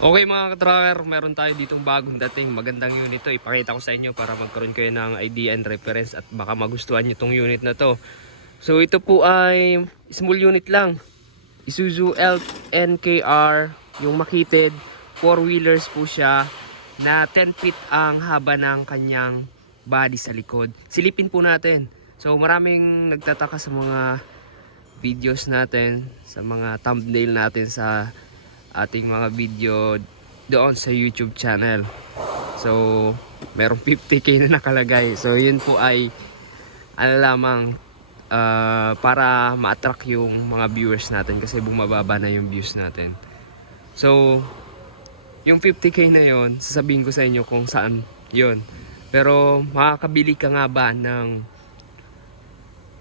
Okay mga ka-tracker, meron tayo ditong bagong dating magandang unit to. Ipakita ko sa inyo para magkaroon kayo ng idea and reference at baka magustuhan nyo itong unit na to. So ito po ay small unit lang. Isuzu Elf NKR, yung makitid, 4-wheelers po siya na 10 feet ang haba ng kanyang body sa likod. Silipin po natin. So maraming nagtataka sa mga videos natin, sa mga thumbnail natin sa ating mga video doon sa YouTube channel. So merong 50k na nakalagay. So yun po ay ano lamang, para ma-attract yung mga viewers natin kasi bumababa na yung views natin. So yung 50k na yon, sasabihin ko sa inyo kung saan yon. Pero makakabili ka nga ba ng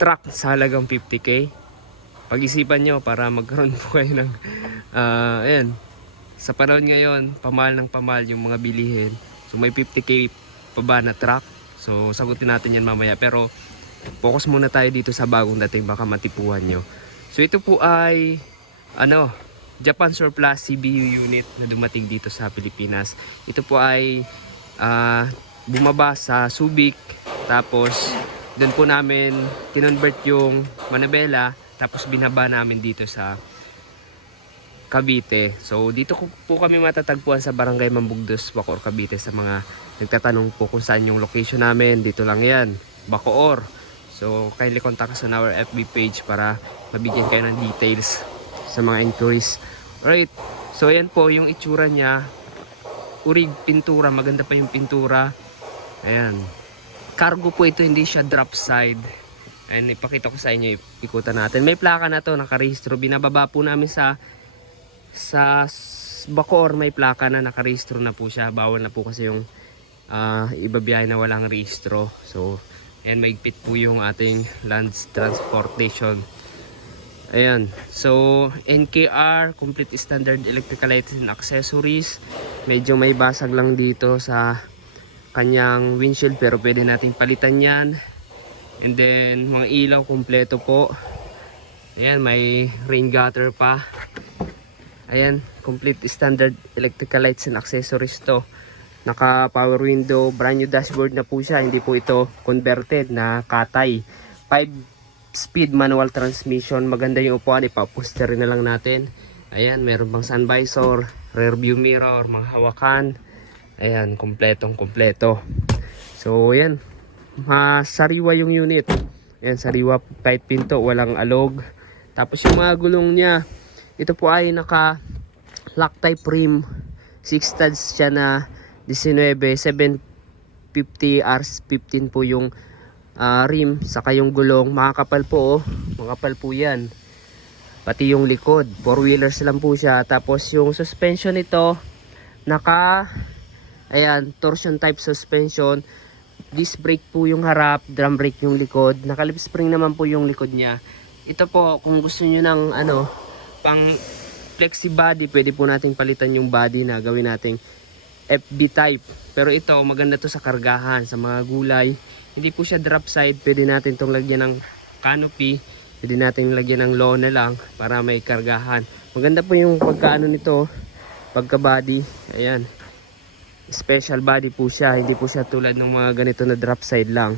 truck sa halagang 50k? Pag-isipan nyo para magkaroon po kayo ng ayan, sa panahon ngayon pamahal ng pamahal yung mga bilihin. So may 50k pa ba na truck? So sagutin natin yan mamaya, pero focus muna tayo dito sa bagong dating, baka matipuhan nyo. So ito po ay Japan Surplus CBU unit na dumating dito sa Pilipinas. Ito po ay bumaba sa Subic, tapos doon po namin kinonvert yung Manabela, tapos binaba namin dito sa Cavite. So dito po kami matatagpuan sa Barangay Mambugdos, Bacoor, Cavite. Sa mga nagtatanong po kung saan yung location namin, dito lang yan, Bacoor. So kindly contact us on our FB page para mabigyan kayo ng details sa mga inquiries. Alright, so ayan po yung itsura niya. Urig pintura, maganda pa yung pintura. Ayan, cargo po ito, hindi siya drop side. Ayan, ipakita ko sa inyo, ikutan natin. May plaka na to, nakarehistro. Binababa po namin sa Bacoor, may plaka na, nakarehistro na po siya. Bawal na po kasi yung ibabiyahe na walang rehistro. So ayan, maigpit po yung ating land transportation. Ayan, so NKR, complete standard electrical lights and accessories. Medyo may basag lang dito sa kanyang windshield, pero pwede nating palitan yan. And then mga ilaw kompleto po. Ayan, may rain gutter pa. Ayan, complete standard electrical lights and accessories to. Naka power window, brand new dashboard na po siya. Hindi po ito converted na katay. 5-speed manual transmission. Maganda yung upuan, ipaposter na lang natin. Ayan, meron bang sun visor, rear view mirror, mga hawakan. Ayan, kompletong kompleto. So ayan, sariwa yung unit. Ayan, sariwa, kahit pinto, walang alog. Tapos yung mga gulong niya, ito po ay naka lock type rim, 6 studs siya na 19, 750 R15 po yung rim, saka yung gulong makakapal po, oh. Makapal po yan, pati yung likod, 4-wheelers lang po siya. Tapos yung suspension nito naka, ayan, torsion type suspension. Disc brake po yung harap, drum brake yung likod, nakalip spring naman po yung likod niya. Ito po, kung gusto nyo ng pang flexi body, pwede po nating palitan yung body na gawin nating FB type. Pero ito, maganda to sa kargahan, sa mga gulay. Hindi po siya drop side, pwede natin itong lagyan ng canopy, pwede natin lagyan ng lona lang para may kargahan. Maganda po yung pagkaano nito, pagka body. Ayan, special body po siya, hindi po siya tulad ng mga ganito na drop side lang.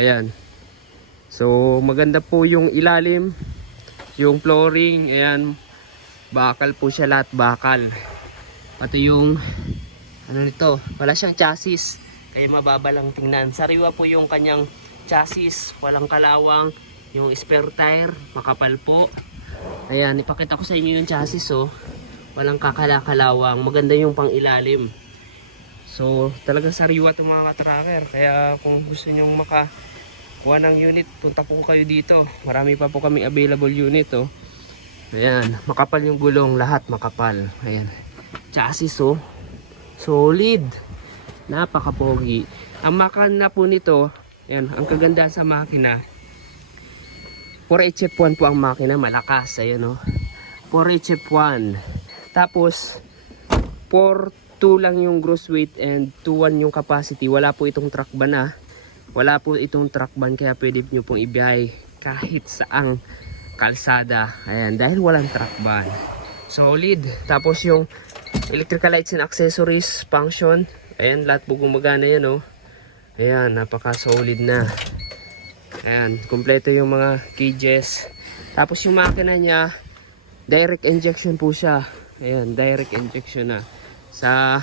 Ayan, so maganda po yung ilalim, yung flooring. Ayan, bakal po siya, lahat bakal. Pati yung nito, wala siyang chassis, kaya mababa lang tingnan. Sariwa po yung kanyang chassis, walang kalawang. Yung spare tire, makapal po. Ayan, ipakita ko sa inyo yung chassis, oh. Walang kakalakalawang, maganda yung pang ilalim. So talagang sariwa itong mga ka-tracker. Kaya kung gusto nyong makakuha ng unit, punta po kayo dito. Marami pa po kaming available unit, oh. Ayan, makapal yung gulong, lahat makapal. Ayan, chassis, oh, solid, napakapogi. Ang makina po nito, ayan, ang kaganda sa makina, 4HF1 po ang makina, malakas. Ayan, oh, 4HF1. Tapos 4.2 lang yung gross weight and 2.1 yung capacity. Wala po itong truck ban, wala po itong truck ban, kaya pwede nyo pong ibiyahe kahit saang kalsada. Ayan, dahil walang truck ban. Solid. Tapos yung Electrical lights and accessories, function. Ayan, lahat po gumagana yan, oh. Ayan, napaka-solid na. Ayan, kumpleto yung mga cages. Tapos yung makina niya, direct injection po siya. Ayan, direct injection na. Sa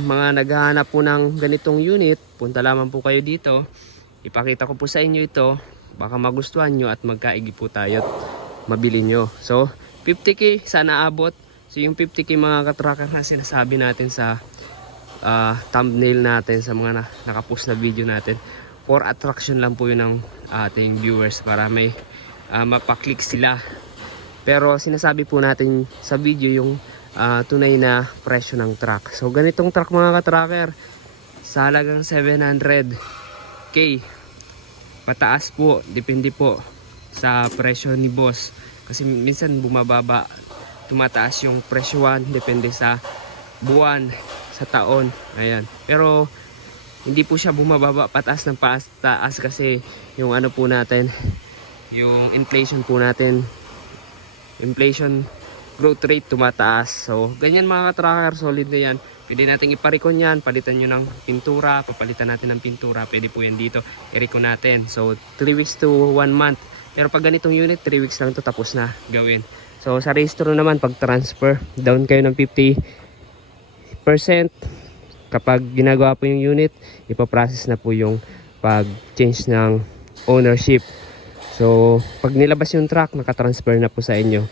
mga naghahanap po ng ganitong unit, punta lamang po kayo dito. Ipakita ko po sa inyo ito. Baka magustuhan nyo at magkaigi po tayo at mabili nyo. So, 50k sana abot. So, yung 50k mga katracker na sinasabi natin sa thumbnail natin, sa mga nakapost na video natin. For attraction lang po yun ng ating viewers para may mapaklik sila. Pero sinasabi po natin sa video yung tunay na presyo ng truck. So ganitong truck mga ka-tracker sa halagang 700k pataas po, depende po sa presyo ni boss. Kasi minsan bumababa, tumataas yung presyoan, depende sa buwan, sa taon. Ayan. Pero hindi po siya bumababa pataas ng taas kasi yung ano po natin, yung inflation po natin, inflation growth rate tumataas. So ganyan mga ka-tracker, solid na yan. Pwede natin iparikon yan, palitan nyo ng pintura, papalitan natin ng pintura, pwede po yan dito, i-recon natin. So 3 weeks to 1 month. Pero pag ganitong unit, 3 weeks lang to tapos na gawin. So sa registro naman, pag transfer, down kayo ng 50%. Kapag ginagawa po yung unit, ipaprocess na po yung pag-change ng ownership. So pag nilabas yung truck, nakatransfer na po sa inyo.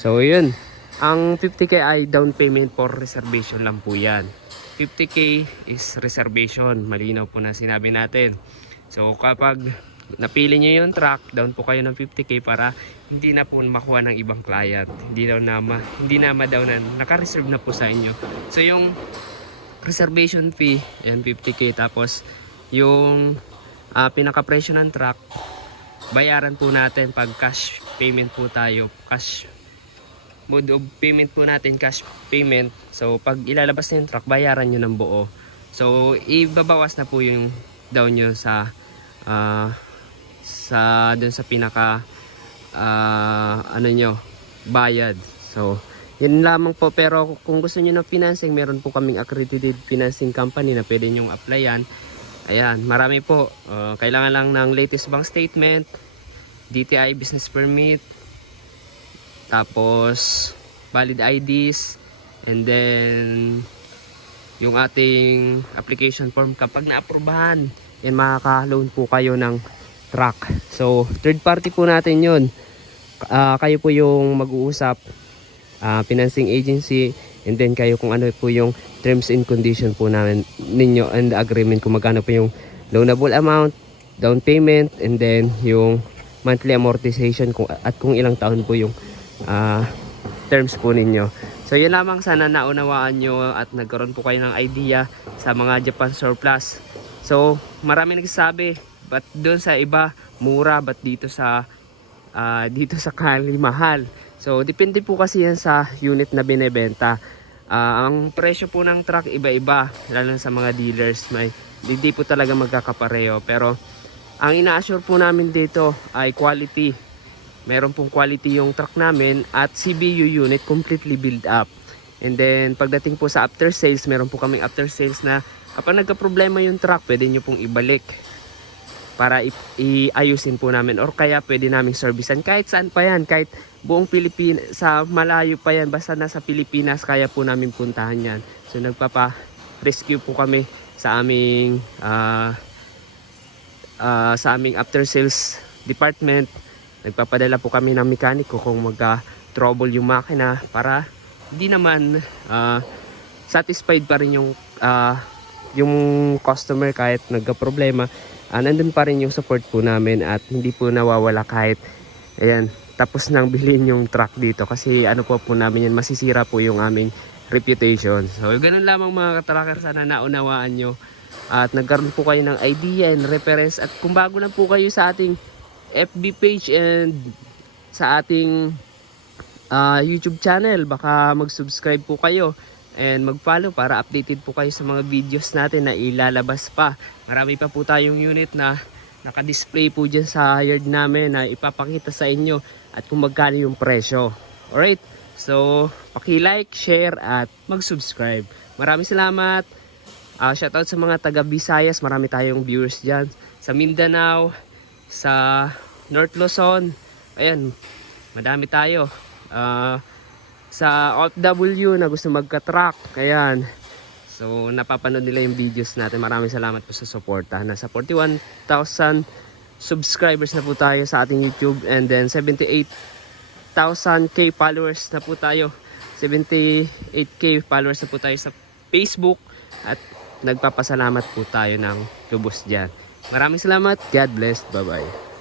So yun, ang 50k ay down payment for reservation lang po yan. 50k is reservation, malinaw po na sinabi natin. So kapag napili nyo yung truck, down po kayo ng 50k para hindi na po makuha ng ibang client. Hindi na ma-down na, naka-reserve na po sa inyo. So yung reservation fee, yan 50k, tapos yung pinaka-presyo ng truck, bayaran po natin pag cash payment po tayo. Cash mode of payment po natin, cash payment. So pag ilalabas na yung truck, bayaran nyo ng buo. So ibabawas na po yung down nyo sa dun sa pinaka ano nyo, bayad. So yun lamang po. Pero kung gusto nyo ng financing, meron po kaming accredited financing company na pwede nyong applyan. Ayan, marami po. Kailangan lang ng latest bank statement, DTI business permit, tapos valid IDs, and then yung ating application form. Kapag na-aprobahan, yan, makaka-loan po kayo ng truck. So third party po natin yun. Kayo po yung mag-uusap, financing agency, and then kayo kung ano po yung terms and condition po namin ninyo and the agreement, kung magkano po yung loanable amount, down payment, and then yung monthly amortization, at kung ilang taon po yung terms po ninyo. So yan lamang, sana naunawaan nyo at nagkaroon po kayo ng idea sa mga Japan surplus. So marami nagsasabi, but doon sa iba mura, but dito sa Cali mahal. So depende po kasi yan sa unit na binebenta. Ang presyo po ng truck iba-iba, lalo sa mga dealers, hindi po talaga magkakapareho. Pero ang ina-assure po namin dito ay quality. Meron pong quality yung truck namin, at CBU unit completely build up. And then pagdating po sa after sales, meron po kaming after sales na kapag nagka-problema yung truck, pwede nyo pong ibalik para iayusin po namin, or kaya pwede naming servicean kahit saan pa yan, kahit buong Pilipinas, sa malayo pa yan, basta nasa Pilipinas, kaya po namin puntahan yan. So nagpapa-rescue po kami sa aming after sales department. Nagpapadala po kami ng mekaniko kung magka-trouble yung makina, para hindi naman satisfied pa rin yung customer kahit nagka-problema. Nandun pa rin yung support po namin, at hindi po nawawala kahit ayan, tapos nang bilhin yung truck dito, kasi ano po namin yan, masisira po yung aming reputation. So ganun lamang mga ka-tracker, sana naunawaan nyo at nagkaroon po kayo ng idea and reference. At kung bago lang po kayo sa ating FB page and sa ating YouTube channel, baka mag-subscribe po kayo and mag-follow para updated po kayo sa mga videos natin na ilalabas pa. Marami pa po tayong unit na naka-display po dyan sa yard namin na ipapakita sa inyo, at kung magkano yung presyo. Alright, So, paki-like, share at mag-subscribe. Maraming salamat. Shoutout sa mga taga Visayas, marami tayong viewers diyan. Sa Mindanao, sa North Luzon. Ayan, madami tayo. Sa OFW na gusto magka-truck. Ayan. So, napapanood nila yung videos natin. Maraming salamat po sa suporta. Nasa 41,000 subscribers na po tayo sa ating YouTube. And then, 78,000k followers na po tayo. 78k followers na po tayo sa Facebook. At nagpapasalamat po tayo ng lubos dyan. Maraming salamat. God bless. Bye-bye.